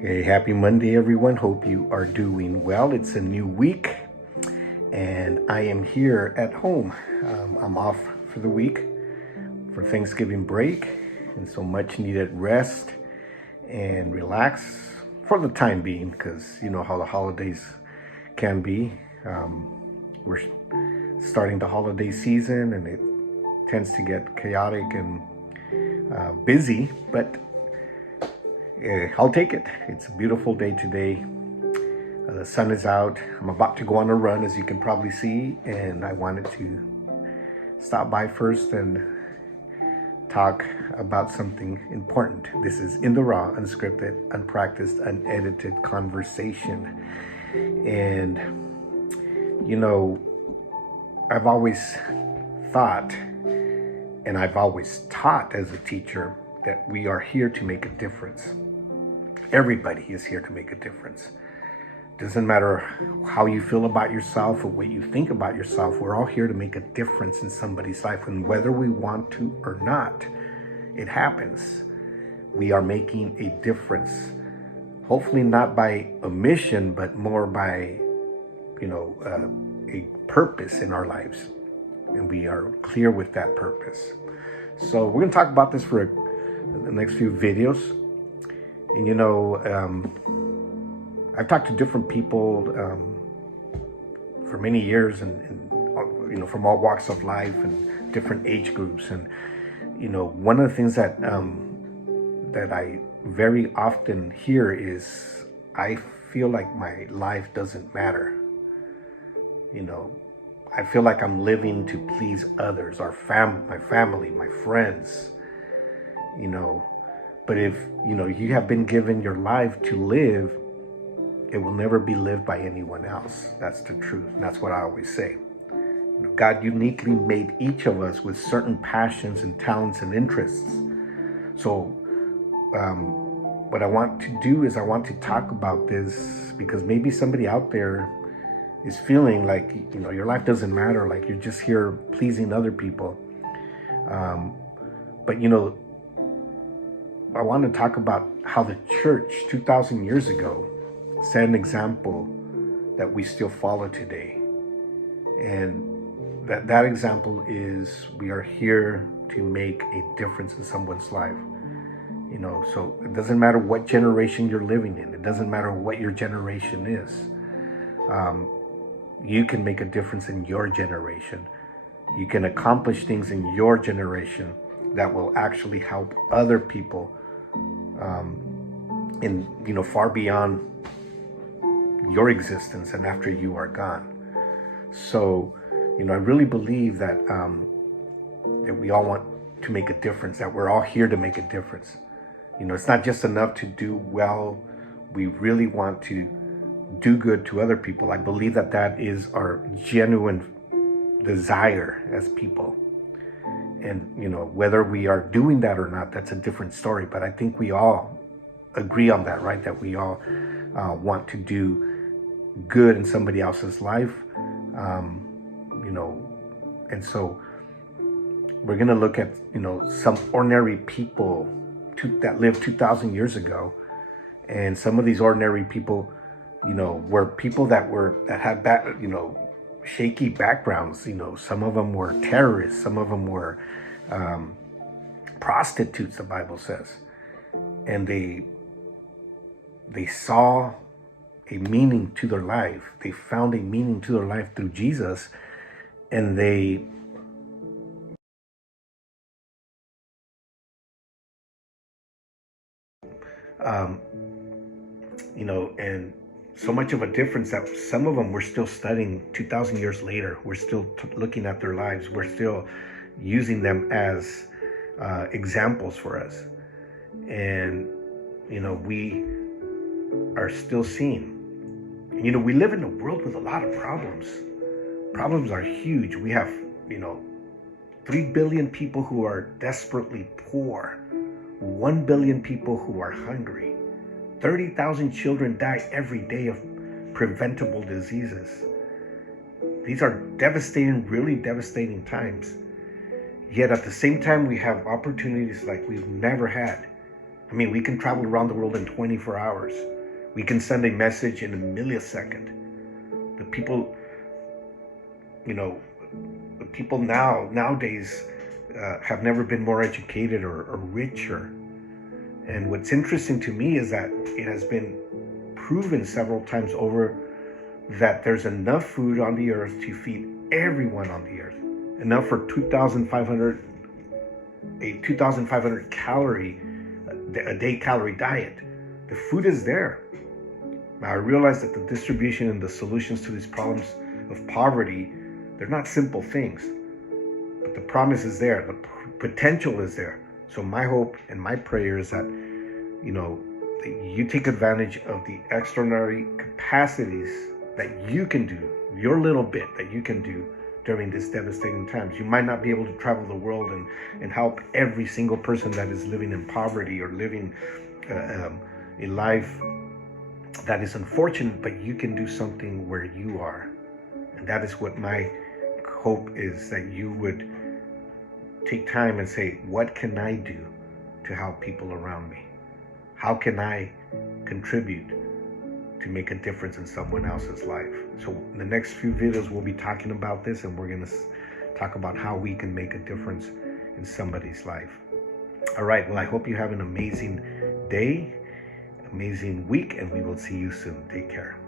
Hey, happy Monday, everyone. Hope you are doing well. It's a new week, and I am here at home. I'm off for the week for Thanksgiving break, and so much needed rest and relax for the time being, because you know how the holidays can be. We're starting the holiday season, and it tends to get chaotic and busy, but I'll take it. It's a beautiful day today. The sun is out. I'm about to go on a run, as you can probably see, and I wanted to stop by first and talk about something important. This is In the Raw, unscripted, unpracticed, unedited conversation. And, you know, I've always thought, and I've always taught as a teacher, that we are here to make a difference. Everybody is here to make a difference. Doesn't matter how you feel about yourself or what you think about yourself. We're all here to make a difference in somebody's life, and whether we want to or not, it happens. We are making a difference. Hopefully not by omission, but more by, a purpose in our lives, and we are clear with that purpose. So we're going to talk about this for the next few videos. And I've talked to different people for many years, and from all walks of life and different age groups. And one of the things that I very often hear is, I feel like my life doesn't matter. I feel like I'm living to please others, my family, my friends. But if you have been given your life to live, it will never be lived by anyone else. That's the truth. And that's what I always say. God uniquely made each of us with certain passions and talents and interests. So what I want to do is I want to talk about this, because maybe somebody out there is feeling like, your life doesn't matter, like you're just here pleasing other people. But I want to talk about how the church 2,000 years ago set an example that we still follow today. And that example is, we are here to make a difference in someone's life. So it doesn't matter what generation you're living in. It doesn't matter what your generation is. You can make a difference in your generation. You can accomplish things in your generation that will actually help other people in far beyond your existence and after you are gone. So I really believe that we all want to make a difference, that we're all here to make a difference. It's not just enough to do well. We really want to do good to other people. I believe that is our genuine desire as people. And whether we are doing that or not, that's a different story. But I think we all agree on that, right? That we all want to do good in somebody else's life. And so we're going to look at some ordinary people that lived 2,000 years ago. And some of these ordinary people were people that had shaky backgrounds. Some of them were terrorists, some of them were prostitutes, the Bible says. And they saw a meaning to their life. They found a meaning to their life through Jesus, and they and so much of a difference that some of them we're still studying 2,000 years later. We're still looking at their lives. We're still using them as examples for us. And, we are still seeing. We live in a world with a lot of problems. Problems are huge. We have, 3 billion people who are desperately poor, 1 billion people who are hungry. 30,000 children die every day of preventable diseases. These are devastating, really devastating times. Yet at the same time, we have opportunities like we've never had. I mean, we can travel around the world in 24 hours. We can send a message in a millisecond. The people, you know, the people nowadays have never been more educated or richer. And what's interesting to me is that it has been proven several times over that there's enough food on the earth to feed everyone on the earth. Enough for 2,500 calorie a day calorie diet. The food is there. Now I realize that the distribution and the solutions to these problems of poverty, they're not simple things. But the promise is there. The potential is there. So my hope and my prayer is that, that you take advantage of the extraordinary capacities that you can do, your little bit that you can do during these devastating times. You might not be able to travel the world and help every single person that is living in poverty or living a life that is unfortunate, but you can do something where you are. And that is what my hope is, that you would take time and say, what can I do to help people around me? How can I contribute to make a difference in someone else's life? So in the next few videos, we'll be talking about this, and we're going to talk about how we can make a difference in somebody's life. All right, well, I hope you have an amazing day, amazing week, and we will see you soon. Take care.